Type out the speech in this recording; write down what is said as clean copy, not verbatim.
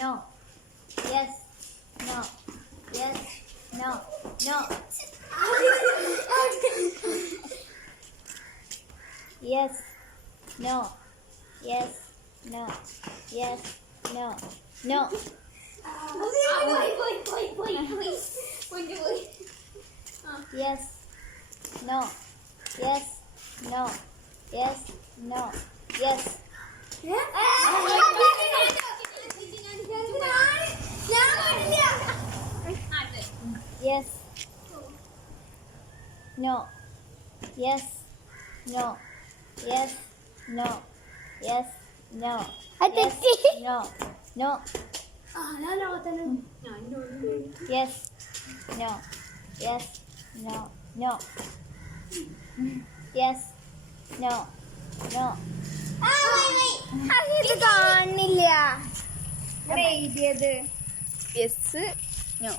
no, yes, no, yes, no, no. Yes, no, yes, no, yes, no, no. Yes, no, yes, no, yes, no, yes. Yes, no, yes, no, yes, no, yes, no, yes, no, no. Yes, no, yes, no, no. Yes, no, no. ഇത് കാണില്ല എഴുതിയത് yes no